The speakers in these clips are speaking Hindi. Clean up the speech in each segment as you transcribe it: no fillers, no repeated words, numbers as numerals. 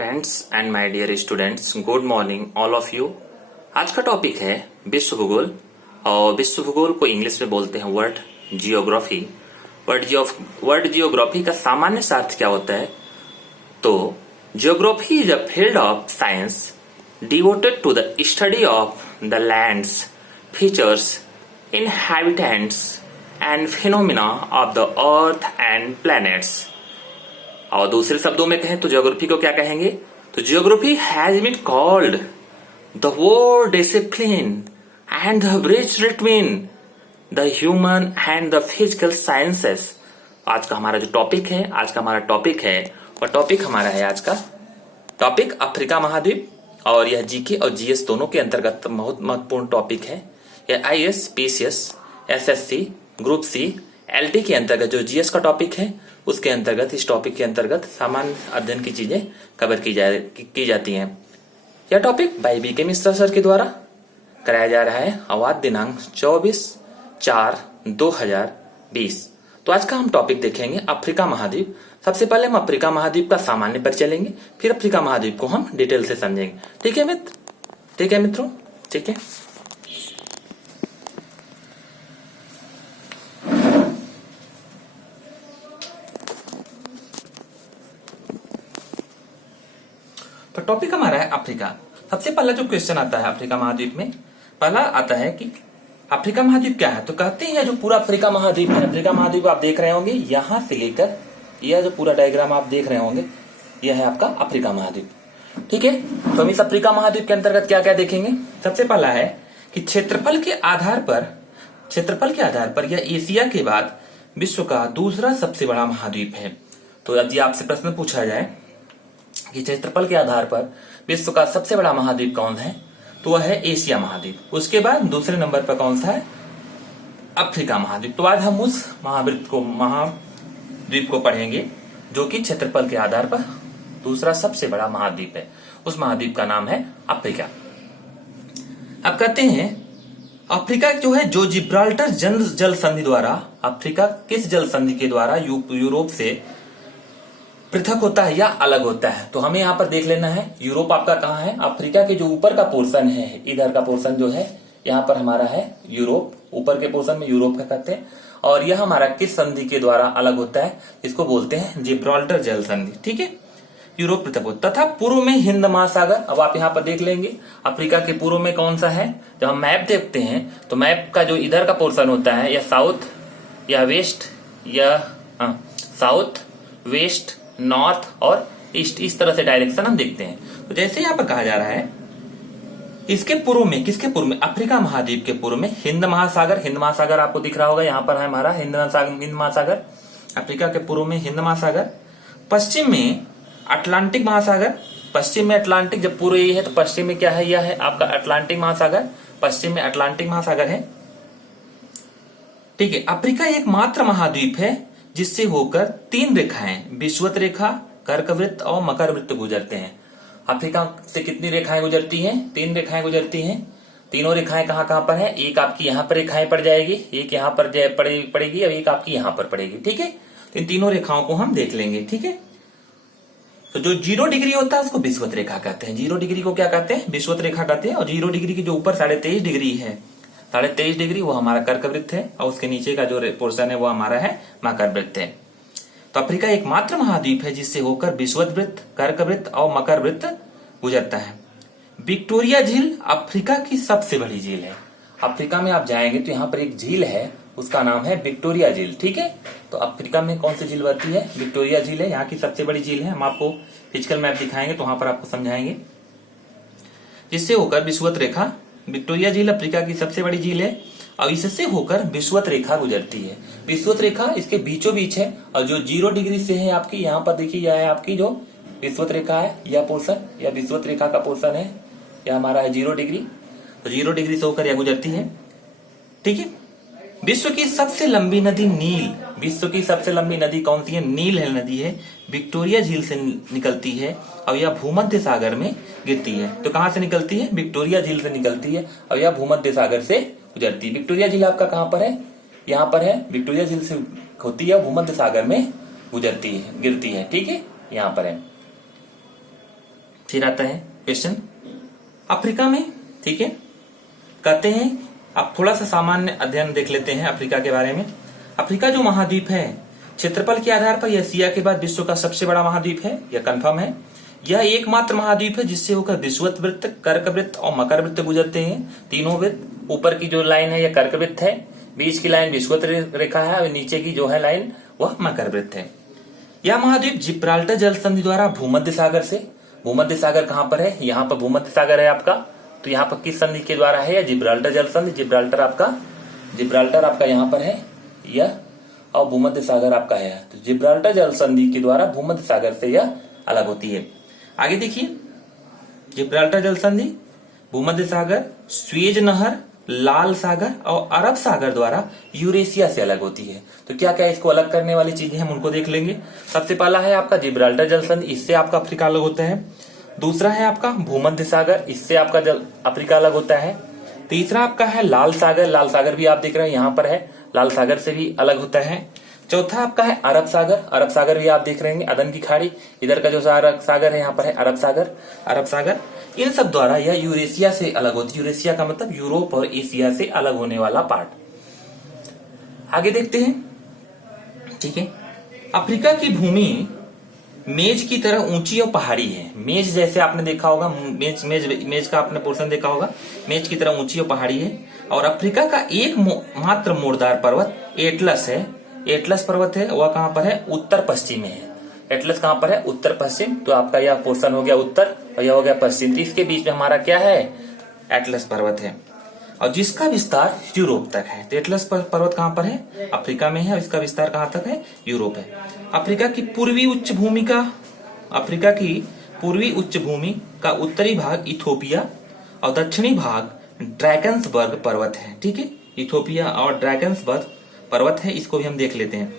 Friends and my dear students, good morning all of you. आज का टॉपिक है विश्व भूगोल। और विश्व भूगोल को इंग्लिश में बोलते हैं वर्ड जियोग्राफी। वर्ड जियोग्राफी का सामान्य सा अर्थ क्या होता है? तो geography is a field of science devoted to the study of the lands, features, inhabitants and phenomena of the earth and planets। और दूसरे शब्दों में कहें तो ज्योग्राफी को क्या कहेंगे? तो geography has been called the world discipline and the bridge between the human and the physical sciences. आज का हमारा जो टॉपिक है, और टॉपिक हमारा है आज का टॉपिक अफ्रीका महाद्वीप। और यह जीके और जीएस दोनों के अंतर्गत बहुत महत्वपूर्ण टॉपिक है। यह IAS, PCS, SSC, group C, LT के अंतर्गत जो जीएस का टॉपिक है उसके अंतर्गत, इस टॉपिक के अंतर्गत सामान्य अध्ययन की चीजें कवर की जाती हैं। यह topic by BK Mishra sir के द्वारा कराया जा रहा है। अवाद दिनांक 24/4/2020। तो आज का हम टॉपिक देखेंगे अफ्रीका महाद्वीप। सबसे पहले हम अफ्रीका महाद्वीप का सामान्य परिचय लेंगे, फिर अफ्रीका महाद्वीप को हम डिटेल से समझेंगे। ठीक है मित्रों, ठीक है। तो टॉपिक हमारा है अफ्रीका। सबसे पहला जो क्वेश्चन आता है अफ्रीका महाद्वीप में, पहला आता है कि अफ्रीका महाद्वीप क्या है? तो कहते हैं जो पूरा अफ्रीका महाद्वीप है, अफ्रीका महाद्वीप आप देख रहे होंगे यहां से लेकर यह जो पूरा डायग्राम आप देख रहे होंगे, यह है आपका अफ्रीका महाद्वीप। ठीक है, तो हम इस अफ्रीका महाद्वीप के अंतर्गत क्या क्या देखेंगे? सबसे पहला है कि क्षेत्रफल के आधार पर यह एशिया के बाद विश्व का दूसरा सबसे बड़ा महाद्वीप है। तो यदि आपसे प्रश्न पूछा जाए कि क्षेत्रफल के आधार पर विश्व का सबसे बड़ा महाद्वीप कौन है, तो वह है एशिया महाद्वीप। उसके बाद दूसरे नंबर पर कौन सा है? अफ्रीका महाद्वीप। तो आज हम उस महाद्वीप को पढ़ेंगे जो कि क्षेत्रफल के आधार पर दूसरा सबसे बड़ा महाद्वीप है। उस महाद्वीप का नाम है अफ्रीका। अब कहते हैं अफ्रीका जो है, जो जिब्राल्टर जल संधि द्वारा, अफ्रीका किस जल संधि के द्वारा यूरोप से पृथक होता है या अलग होता है? तो हमें यहाँ पर देख लेना है यूरोप आपका कहाँ है। अफ्रीका के जो ऊपर का पोर्शन है, इधर का पोर्शन जो है यहाँ पर हमारा है यूरोप। ऊपर के पोर्शन में यूरोप का कहते हैं। और यह हमारा किस संधि के द्वारा अलग होता है? इसको बोलते हैं जिब्राल्टर जल संधि। ठीक है, यूरोप पृथक होता तथा पूर्व में हिंद महासागर। अब आप यहाँ पर देख लेंगे अफ्रीका के पूर्व में कौन सा है। जब हम मैप देखते हैं तो मैप का जो इधर का पोर्शन होता है, या साउथ या वेस्ट, या साउथ वेस्ट, नॉर्थ और ईस्ट, इस तरह से डायरेक्शन हम देखते हैं। तो जैसे यहाँ पर कहा जा रहा है इसके पूर्व में, किसके पूर्व में? अफ्रीका महाद्वीप के पूर्व में हिंद महासागर आपको दिख रहा होगा। यहाँ पर है हमारा हिंद महासागर। अफ्रीका के पूर्व में हिंद महासागर, पश्चिम में अटलांटिक महासागर। पश्चिम में अटलांटिक, जब पूर्व ये है तो पश्चिम में क्या है? यह है आपका अटलांटिक महासागर। पश्चिम में अटलांटिक महासागर है। ठीक है, अफ्रीका एकमात्र महाद्वीप है जिससे होकर 3 रेखाएं, विषुवत रेखा, कर्कवृत्त और मकर वृत्त गुजरते हैं। अफ्रीका से कितनी रेखाएं गुजरती हैं? 3 रेखाएं गुजरती हैं। तीनों रेखाएं कहां कहां पर है? एक आपकी यहाँ पर रेखाएं पड़ जाएगी, एक यहाँ पर पड़ेगी और एक आपकी यहाँ पर पड़ेगी। ठीक है, तो इन तीनों रेखाओं को हम देख लेंगे। ठीक है, तो जो 0 डिग्री होता है उसको विषुवत रेखा कहते हैं। 0 डिग्री को क्या कहते हैं? विषुवत रेखा कहते हैं। और 0 डिग्री की जो ऊपर 23.5 डिग्री है, 23.5 डिग्री, वो हमारा कर्कवृत्त है। और उसके नीचे का जो पोर्शन है वो हमारा है मकर वृत्त है। तो अफ्रीका एकमात्र महाद्वीप है जिससे होकर विषुवत वृत्त, कर्कवृत्त और मकर वृत्त गुजरता है। विक्टोरिया झील अफ्रीका की सबसे बड़ी झील है। अफ्रीका में आप जाएंगे तो यहाँ पर एक झील है, उसका नाम है विक्टोरिया झील। ठीक है, तो अफ्रीका में कौन सी झील बहती है? विक्टोरिया झील है, यहाँ की सबसे बड़ी झील है। हम आपको फिजिकल मैप दिखाएंगे तो वहां पर आपको समझाएंगे। जिससे होकर विषुवत रेखा, विक्टोरिया झील अफ्रीका की सबसे बड़ी झील है और इससे होकर विषुवत रेखा गुजरती है। विषुवत रेखा इसके बीचों बीच है। और जो 0 डिग्री से है आपकी, यहाँ पर देखिए यह है आपकी जो विषुवत रेखा है, यह पोर्शन, यह विषुवत रेखा का पोर्शन है, यह हमारा है 0 डिग्री। तो 0 डिग्री से होकर यह गुजरती है। ठीक है, विश्व की सबसे लंबी नदी नील, विश्व की सबसे लंबी नदी कौन सी है? नील है नदी है, विक्टोरिया झील से निकलती है और यह भूमध्य सागर में गिरती है। तो कहां से निकलती है? विक्टोरिया झील से निकलती है और यह भूमध्य सागर से गुजरती है। विक्टोरिया झील आपका कहां पर है? यहाँ पर है। विक्टोरिया झील से होती है, भूमध्य सागर में गुजरती है, गिरती है। ठीक है, यहाँ पर है। फिर आता है क्वेश्चन अफ्रीका में, ठीक है, कहते हैं अब थोड़ा सा सामान्य अध्ययन देख लेते हैं अफ्रीका के बारे में। अफ्रीका जो महाद्वीप है क्षेत्रफल के आधार पर यह एशिया के बाद विश्व का सबसे बड़ा महाद्वीप है, यह कंफर्म है। यह एकमात्र महाद्वीप है जिससे होकर विषुवत वृत्त, कर्क वृत्त और मकर वृत्त गुजरते हैं। तीनों वृत्त, ऊपर की जो लाइन है यह कर्क वृत्त है, बीच की लाइन विषुवत रेखा है और नीचे की जो है लाइन वह मकर वृत्त है। यह महाद्वीप जिब्राल्टर जल संधि द्वारा भूमध्य सागर से, भूमध्य सागर कहां पर है, यहाँ पर भूमध्य सागर है आपका, तो यहाँ पर किस संधि के द्वारा है, या जिब्राल्टर जल संधि, जिब्राल्टर आपका यहाँ पर है यह, और भूमध्य सागर आपका है, तो जिब्राल्टर जल संधि के द्वारा भूमध्य सागर से यह अलग होती है। आगे देखिए, जिब्राल्टर जल संधि, भूमध्य सागर, स्वेज नहर, लाल सागर और अरब सागर द्वारा यूरेशिया से अलग होती है। तो क्या क्या इसको अलग करने वाली चीजें हम उनको देख लेंगे। सबसे पहला है आपका जिब्राल्टर जल संधि, इससे आपका अफ्रीका अलग होता है। दूसरा है आपका भूमध्य सागर, इससे आपका अफ्रीका अलग होता है। तीसरा आपका है लाल सागर, लाल सागर भी आप देख रहे हैं यहाँ पर है, लाल सागर से भी अलग होता है। चौथा आपका है अरब सागर, अरब सागर भी आप देख रहे हैं, अदन की खाड़ी, इधर का जो सागर है यहाँ पर है अरब सागर। इन सब द्वारा यह यूरेशिया से अलग होती है। यूरेशिया का मतलब यूरोप और एशिया से अलग होने वाला पार्ट। आगे देखते हैं, ठीक है। अफ्रीका की भूमि मेज की तरह ऊंची और पहाड़ी है। मेज जैसे आपने देखा होगा, मेज का आपने पोर्शन देखा होगा, मेज की तरह ऊंची और पहाड़ी है। और अफ्रीका का एक मात्र मोड़दार पर्वत एटलस है। एटलस पर्वत है, वह कहां पर है, उत्तर पश्चिम में है। एटलस कहां पर है, उत्तर पश्चिम। तो आपका यह पोर्शन हो गया उत्तर और यह हो गया पश्चिम, तो इसके बीच में हमारा क्या है, एटलस पर्वत है, और जिसका विस्तार यूरोप तक है। तो एटलस पर्वत कहां पर है, अफ्रीका में है, और इसका विस्तार कहां तक है, यूरोप है। अफ्रीका की पूर्वी उच्च भूमि का उत्तरी भाग इथोपिया और दक्षिणी भाग ड्रैगन्सबर्ग पर्वत है, ठीक है। इथोपिया और ड्रैगन्सबर्ग पर्वत है, इसको भी हम देख लेते हैं।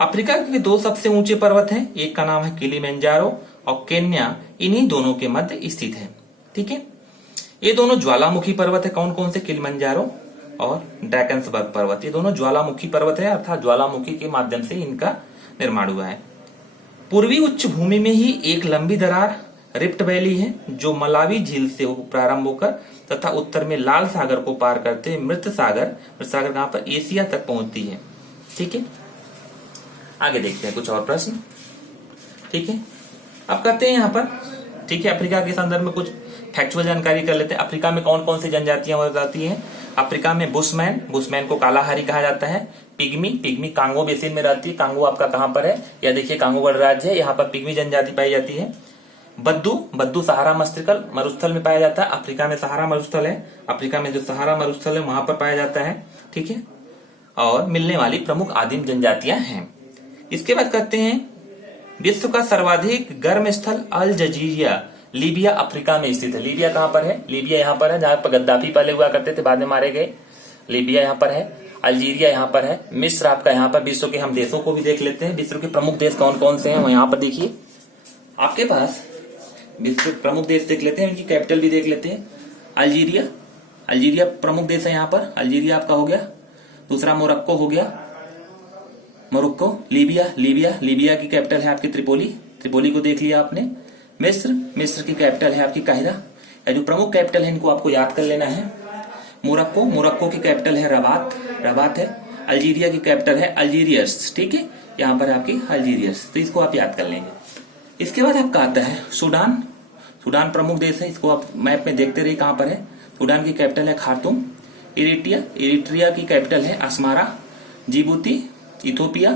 अफ्रीका के दो सबसे ऊंचे पर्वत हैं, एक का नाम है किलिमंजारो और केन्या, इन्हीं दोनों के मध्य स्थित है, ठीक है। ये दोनों ज्वालामुखी पर्वत है। कौन कौन से, किलिमंजारो और ड्रैगन्सबर्ग पर्वत, ये दोनों ज्वालामुखी पर्वत है, अर्थात ज्वालामुखी के माध्यम से इनका निर्माण हुआ है। पूर्वी उच्च भूमि में ही एक लंबी दरार रिफ्ट वैली है जो मलावी झील से प्रारंभ होकर तथा उत्तर में लाल सागर को पार करते हुए मृत सागर कहां पर, एशिया तक पहुंचती है, ठीक है। आगे देखते हैं कुछ और प्रश्न, ठीक है। अब करते हैं यहाँ पर, ठीक है, अफ्रीका के संदर्भ में कुछ फैक्चुअल जानकारी कर लेते हैं। अफ्रीका में कौन कौन सी जनजातियां हो जाती हैं। अफ्रीका में बुशमैन को कालाहारी कहा जाता है। पिग्मी कांगो बेसिन में रहती है। कांगो आपका कहां पर है, या देखिए कांगो गणराज्य है, यहाँ पर पिग्मी जनजाति पाई जाती है। बद्दू सहारा मरुस्थल में पाया जाता है। अफ्रीका में सहारा मरुस्थल है, अफ्रीका में जो सहारा मरुस्थल है वहां पर पाया जाता है, ठीक है। और मिलने वाली प्रमुख आदिम जनजातियां हैं। इसके बाद करते हैं, विश्व का सर्वाधिक गर्म स्थल अल जजीरिया, लीबिया अफ्रीका में स्थित है। लीबिया कहां पर है, लीबिया यहाँ पर है, जहां पर गद्दाफी पहले हुआ करते थे, बाद में मारे गए। लीबिया यहाँ पर है, अल्जीरिया यहाँ पर है, मिस्र आपका यहाँ पर। विश्व के हम देशों को भी देख लेते हैं, विश्व के प्रमुख देश कौन कौन से हैं, वो यहाँ पर देखिए आपके पास। विश्व प्रमुख देश देख लेते हैं, उनकी कैपिटल भी देख लेते हैं। अल्जीरिया प्रमुख देश है यहाँ पर, अल्जीरिया आपका हो गया। दूसरा मोरक्को हो गया, मोरक्को। लीबिया की कैपिटल है आपकी त्रिपोली को देख लिया आपने। मिस्र की कैपिटल है आपकी काहिरा। या जो प्रमुख कैपिटल है इनको आपको याद कर लेना है। मोरक्को की कैपिटल है रबात है। अल्जीरिया की कैपिटल है अल्जीरियस, ठीक है, यहाँ पर आपकी अल्जीरियस, तो इसको आप याद कर लेंगे। इसके बाद आपका आता है सूडान प्रमुख देश है, इसको आप मैप में देखते रहिए कहां पर है। सूडान की कैपिटल है खार्तूम। इरिट्रिया की कैपिटल है अस्मारा। जिबूती, इथोपिया,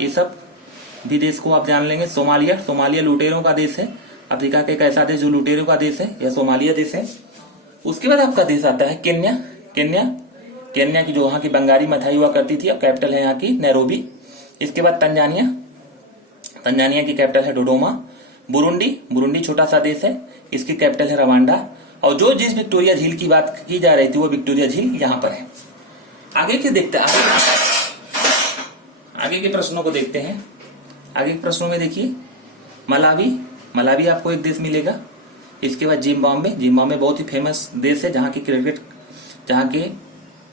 ये सब भी देश को आप जान लेंगे। सोमालिया लुटेरों का देश है। अफ्रीका का एक ऐसा देश जो लुटेरों का देश है, यह सोमालिया देश है। उसके बाद आपका देश आता है केन्या की, जो वहां की बंगाली मिठाई हुआ करती थी, अब कैपिटल है यहाँ की नैरोबी। इसके बाद तंजानिया की कैपिटल है डोडोमा। बुरुंडी छोटा सा देश है, इसकी कैपिटल है रवांडा। और जिस विक्टोरिया झील की बात की जा रही थी वो विक्टोरिया झील यहाँ पर है। आगे के देखते हैं, आगे के प्रश्नों को देखते हैं। आगे के प्रश्नों में देखिए, मलावी आपको एक देश मिलेगा। इसके बाद जिम्बाब्वे बहुत ही फेमस देश है, जहाँ के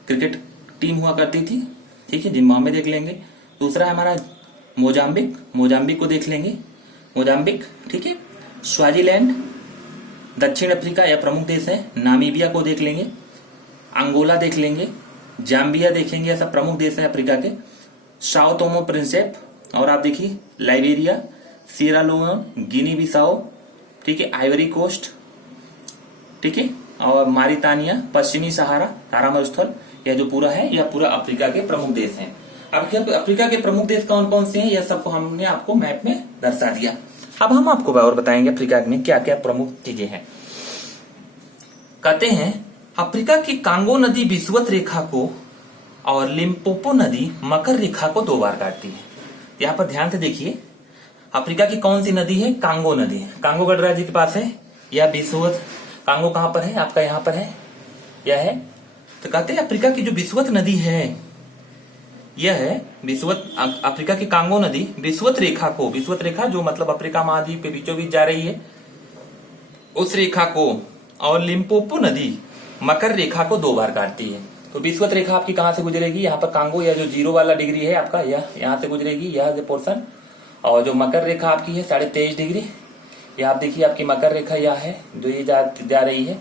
क्रिकेट टीम हुआ करती थी, ठीक है, जिम्बाब्वे देख लेंगे। दूसरा है हमारा मोजाम्बिक को देख लेंगे, ठीक है। दक्षिण अफ्रीका या प्रमुख देश है, नामीबिया को देख लेंगे, अंगोला देख लेंगे, जाम्बिया देखेंगे, ऐसा प्रमुख देश है अफ्रीका के, साओ टोमो प्रिंसेप, और आप देखिए लाइबेरिया, सिएरा लियोन, गिनी बिसाओ, ठीक है, आइवरी कोस्ट, ठीक है, और मारितानिया, पश्चिमी सहारा, तारा मरुस्थल, यह जो पूरा है यह पूरा अफ्रीका के प्रमुख देश हैं। अब अफ्रीका के प्रमुख देश कौन कौन से हैं यह सबको हमने आपको मैप में दर्शा दिया। अब हम आपको और बताएंगे अफ्रीका में क्या क्या प्रमुख चीजें हैं। कहते हैं अफ्रीका की कांगो नदी विषुवत रेखा को और लिम्पोपो नदी मकर रेखा को 2 बार काटती है। यहाँ पर ध्यान से देखिए, अफ्रीका की कौन सी नदी है? कांगो नदी। कांगो गणराज्य के पास है, या विषुवत कांगो कहां पर है? आपका यहां पर है, यह है। तो कहते हैं अफ्रीका की जो विषुवत नदी है यह है विषुवत, अफ्रीका की कांगो नदी विषुवत रेखा को, विषुवत रेखा जो मतलब अफ्रीका महाद्वीप के बीचों बीच जा रही है, उस रेखा को, और लिम्पोपो नदी मकर रेखा को 2 बार काटती है। तो विषुवत रेखा आपकी कहां से गुजरेगी? यहाँ पर कांगो या जो 0 वाला डिग्री है आपका, यह यहाँ से गुजरेगी, यह पोर्शन। और जो मकर रेखा आपकी है 23.5 डिग्री, यह आप देखिए आपकी मकर रेखा यह है जो ये जा रही है।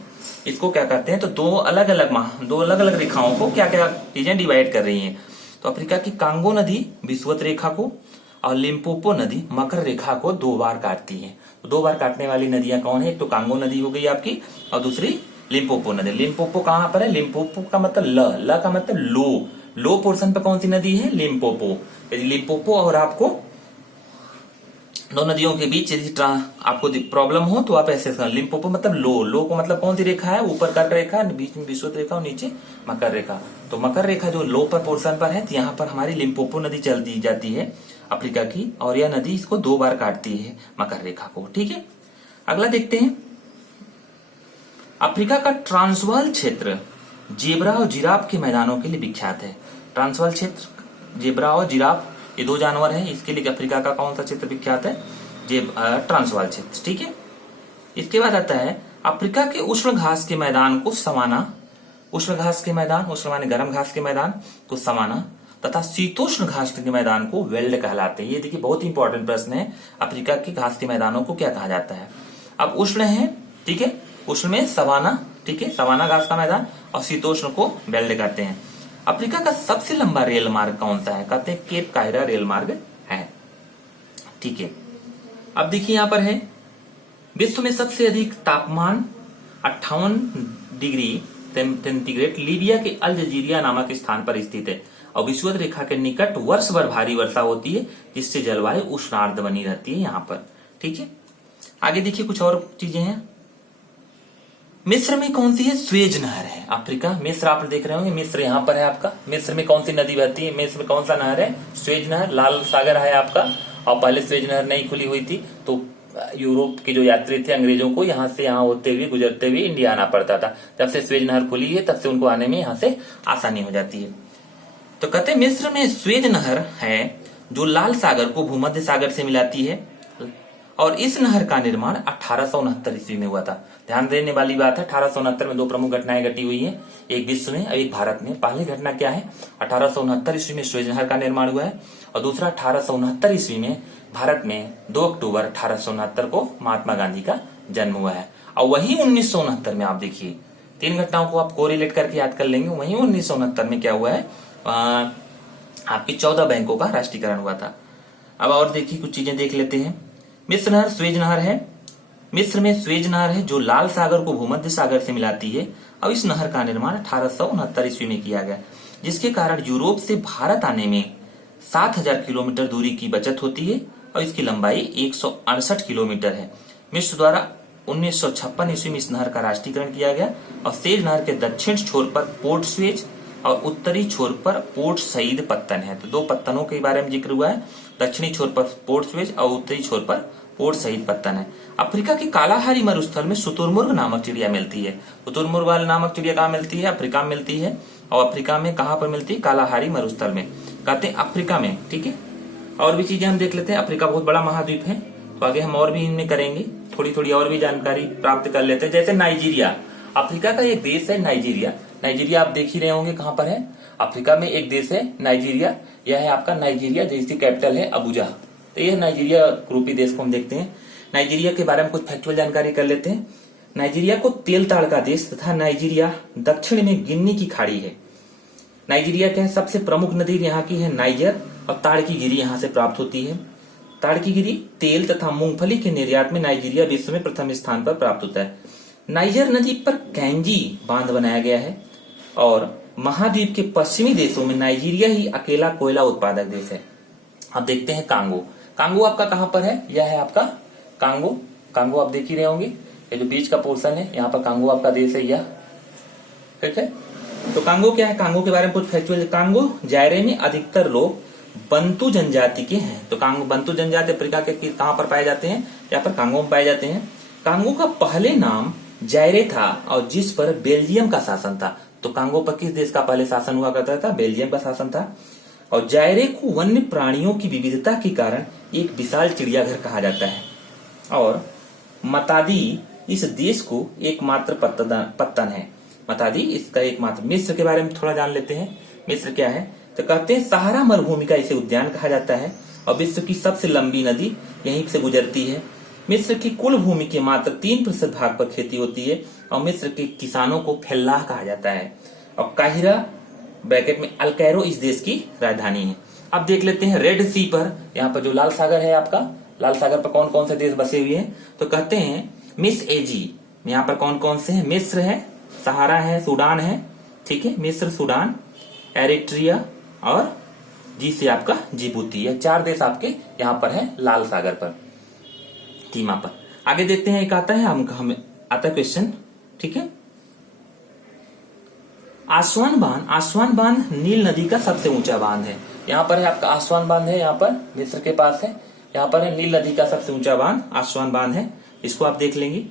इसको क्या करते हैं? तो 2 अलग अलग रेखाओं को क्या क्या चीजें डिवाइड कर रही हैं। तो अफ्रीका की कांगो नदी विषुवत रेखा को और लिम्पोपो नदी मकर रेखा को 2 बार काटती है। तो 2 बार काटने वाली नदियां कौन है? एक तो कांगो नदी हो गई आपकी, और दूसरी लिम्पोपो नदी। लिम्पोपो कहां पर है? लिम्पोपो का मतलब ल का मतलब लो पोर्शन पे कौन सी नदी है? लिम्पोपो। यदि लिम्पोपो और आपको 2 नदियों के बीच यदि आपको प्रॉब्लम हो तो आप ऐसे लिम्पोपो मतलब लो को मतलब कौन सी रेखा है? ऊपर कर्क रेखा, बीच में विषुवत रेखा और नीचे मकर रेखा। तो मकर रेखा जो लो पर पोर्शन पर है, तो यहाँ पर हमारी लिम्पोपो नदी चल दी जाती है अफ्रीका की, और यह नदी इसको 2 बार काटती है मकर रेखा को। ठीक है, अगला देखते हैं। अफ्रीका का ट्रांसवाल क्षेत्र जेब्रा और जिराफ के मैदानों के लिए विख्यात है। ट्रांसवाल क्षेत्र, जेब्रा और जिराफ, ये 2 जानवर हैं, इसके लिए अफ्रीका का कौन सा क्षेत्र विख्यात है? ट्रांसवाल क्षेत्र। ठीक है, इसके बाद आता है अफ्रीका के उष्ण घास के मैदान को सवाना, उष्ण घास के मैदान, उष्ण माने गर्म घास के मैदान को सवाना, तथा शीतोष्ण घास के मैदान को वेल्ड कहलाते हैं। ये देखिए बहुत इंपॉर्टेंट प्रश्न है, अफ्रीका के घास के मैदानों को क्या कहा जाता है? अब उष्ण है, ठीक है, उष्ण में सवाना, ठीक है, सवाना घास का मैदान, और शीतोष्ण को वेल्ड कहते हैं। अफ्रीका का सबसे लंबा रेल मार्ग कौन सा है? कहते हैं केप काहिरा रेल मार्ग है। ठीक है, अब देखिए यहां पर है विश्व में सबसे अधिक तापमान 58 डिग्री सेंटीग्रेड लीबिया के अल जजीरिया नामक स्थान पर स्थित है, और विषुवत रेखा के निकट वर्ष भर भारी वर्षा होती है, जिससे जलवायु उष्णार्द्र बनी रहती है यहाँ पर। ठीक है, आगे देखिए कुछ और चीजें हैं। मिस्र में कौन सी है? स्वेज नहर है। अफ्रीका, मिस्र आप देख रहे होंगे, मिस्र यहाँ पर है आपका। मिस्र में कौन सी नदी बहती है? मिस्र में कौन सा नहर है? स्वेज नहर। लाल सागर है आपका, और पहले स्वेज नहर नहीं खुली हुई थी, तो यूरोप के जो यात्री थे अंग्रेजों को यहाँ से यहाँ होते हुए गुजरते हुए इंडिया आना पड़ता था। जब से स्वेज नहर खुली है तब से उनको आने में यहाँ से आसानी हो जाती है। तो कहते हैं मिस्र में स्वेज नहर है जो लाल सागर को भूमध्य सागर से मिलाती है, और इस नहर का निर्माण 1869 ईस्वी में हुआ था। ध्यान देने वाली बात है, 1869 में 2 प्रमुख घटनाएं घटी हुई हैं, एक विश्व में और एक भारत में। पहली घटना क्या है? 1869 ईस्वी में स्वेज नहर का निर्माण हुआ है, और दूसरा 1869 ईस्वी में भारत में 2 अक्टूबर 1869 को महात्मा गांधी का जन्म हुआ है। और वही 1969 में आप देखिए 3 घटनाओं को आप कोरिलेट करके याद कर लेंगे। वही 1969 में क्या हुआ है? आपकी 14 बैंकों का राष्ट्रीयकरण हुआ था। अब और देखिए कुछ चीजें देख लेते हैं। मिस्र नहर स्वेज नहर है, मिस्र में स्वेज नहर है जो लाल सागर को भूमध्य सागर से मिलाती है, और इस नहर का निर्माण 1869 ईस्वी में किया गया, जिसके कारण यूरोप से भारत आने में 7000 किलोमीटर दूरी की बचत होती है, और इसकी लंबाई 168 किलोमीटर है। मिस्र द्वारा 1956 ईस्वी में इस नहर का राष्ट्रीयकरण किया गया, और स्वेज नहर के दक्षिण छोर पर पोर्ट स्वेज और उत्तरी छोर पर पोर्ट सईद पत्तन है। तो 2 पत्तनों के बारे में जिक्र हुआ है, दक्षिणी छोर पर पोर्ट स्वेज और उत्तरी छोर पर पोर्ट सईद पत्तन है। अफ्रीका के कालाहारी मरुस्थल में शुतुरमुर्ग नामक चिड़िया मिलती है। शुतुरमुर्ग वाली नामक चिड़िया कहाँ मिलती है? अफ्रीका में मिलती है, और अफ्रीका में कहाँ पर मिलती है? कालाहारी मरुस्थल में, कहते हैं अफ्रीका में। ठीक है, और भी चीजें हम देख लेते हैं। अफ्रीका बहुत बड़ा महाद्वीप है, तो आगे हम और भी इनमें करेंगे, थोड़ी थोड़ी और भी जानकारी प्राप्त कर लेते हैं। जैसे नाइजीरिया, अफ्रीका का एक देश है नाइजीरिया। नाइजीरिया आप देख ही रहे होंगे कहां पर है? अफ्रीका में एक देश है नाइजीरिया, यह है आपका नाइजीरिया, जिसकी कैपिटल है अबुजा। तो यह नाइजीरिया रूपी देश को हम देखते हैं। नाइजीरिया के बारे में कुछ फैक्चुअल जानकारी कर लेते हैं। नाइजीरिया को तेल ताड़ का देश तथा नाइजीरिया दक्षिण में गिन्नी की खाड़ी है। नाइजीरिया के सबसे प्रमुख नदी यहाँ की है नाइजर और ताड़ की गिरी यहाँ से प्राप्त होती है। ताड़ की गिरी तेल तथा मूंगफली के निर्यात में नाइजीरिया विश्व में प्रथम स्थान पर प्राप्त होता है। नाइजर नदी पर कैंजी बांध बनाया गया है और महाद्वीप के पश्चिमी देशों में नाइजीरिया ही अकेला कोयला उत्पादक देश है। अब देखते हैं कांगो। कांगो आपका कहां पर है? यह है आपका कांगो। कांगो आप देख ही रहे होंगे, ये जो बीच का पोर्शन है यहाँ पर कांगो आपका देश है यह, ठीक है। तो कांगो क्या है? कांगो के बारे में कुछ फैक्चुअल। कांगो जायरे में अधिकतर लोग बंतु जनजाति के हैं। तो कांगो बंतु जनजाति अफ्रीका के कहां पर पाए जाते हैं? यहाँ पर कांगो में पाए जाते हैं। कांगो का पहले नाम जायरे था और जिस पर बेल्जियम का शासन था। तो कांगो पर किस देश का पहले शासन हुआ करता था? बेल्जियम का शासन था। और जायरे को वन्य प्राणियों की विविधता के कारण एक विशाल चिड़ियाघर कहा जाता है। और मतादी इस देश को एकमात्र पत्तन है। मतादी इसका एकमात्र। मिस्र के बारे में थोड़ा जान लेते हैं। मिस्र क्या है? तो कहते हैं सहारा मरुभूमि का इसे उद्यान कहा जाता है और विश्व की सबसे लंबी नदी यहीं से गुजरती है। मिस्र की कुल भूमि के मात्र 3% भाग पर खेती होती है और मिस्र के किसानों को फेल्लाह कहा जाता है। और काहिरा ब्रैकेट में अल कैरो इस देश की राजधानी है। अब देख लेते हैं रेड सी पर, यहाँ पर जो लाल सागर है आपका, लाल सागर पर कौन कौन से देश बसे हुए हैं? तो कहते हैं मिस एजी, यहाँ पर कौन कौन से हैं? मिस्र है, सहारा है, सूडान है, ठीक है। मिस्र, सूडान, एरिट्रिया और जी से आपका जिबूती। यह 4 देश आपके यहाँ पर है लाल सागर पर, सीमा पर। आगे देखते हैं, एक आता है हमें आता है क्वेश्चन, ठीक है। आसवान बांध। आसवान बांध नील नदी का सबसे ऊंचा बांध है। यहाँ पर है आपका आसवान बांध है, यहाँ पर मिस्र के पास है। यहाँ पर है नील नदी का सबसे ऊंचा बांध आसवान बांध है, इसको आप देख लेंगे।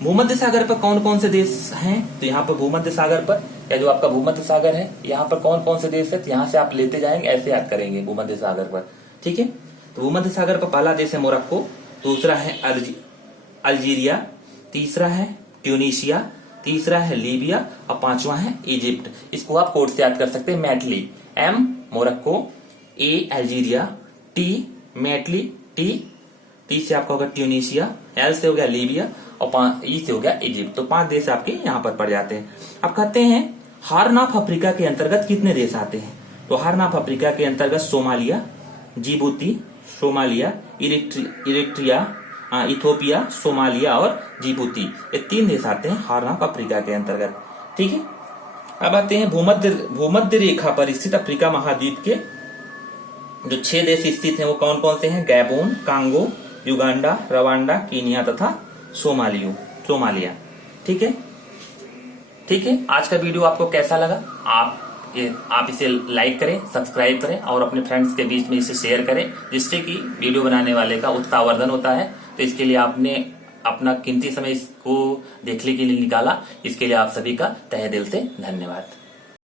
भूमध्य सागर पर कौन कौन से देश हैं? तो यहाँ पर भूमध्य सागर पर, या जो आपका भूमध्य सागर है यहाँ पर कौन कौन से देश है? तो यहाँ से आप लेते जाएंगे, ऐसे याद करेंगे भूमध्य सागर पर, ठीक है। तो भूमध्य सागर पर पहला देश है मोरक्को, दूसरा है अल्जीरिया, तीसरा है ट्यूनीशिया, तीसरा है लीबिया और 5वां है इजिप्ट। इसको आप कोड से याद कर सकते हैं, मैटली। M Morocco, A Algeria, T मैटली, T से आपका होगा ट्यूनीशिया, L से हो गया लीबिया और E से हो गया इजिप्ट। तो 5 देश आपके यहाँ पर पड़ जाते हैं। अब कहते हैं हार्न ऑफ अफ्रीका के अंतर्गत कितने देश आते हैं? तो हार्न ऑफ अफ्रीका के अंतर्गत Somalia, Djibouti, Somalia, Eritrea, Ethiopia, Somalia और जिबूती, ये 3 देश आते हैं हार्न ऑफ अफ्रीका के अंतर्गत, ठीक है। अब आते हैं भूमध्य रेखा पर स्थित अफ्रीका महाद्वीप के जो 6 देश स्थित हैं वो कौन कौन से हैं? Gabon, Congo, Uganda, Rwanda, Kenya तथा सोमालिया, ठीक है। ठीक है, आज का वीडियो आपको कैसा लगा? आप इसे लाइक करें, सब्सक्राइब करें और अपने फ्रेंड्स के बीच में इसे शेयर करें, जिससे कि वीडियो बनाने वाले का उत्साहवर्धन होता है। तो इसके लिए आपने अपना कीमती समय इसको देखने के लिए निकाला, इसके लिए आप सभी का तहे दिल से धन्यवाद।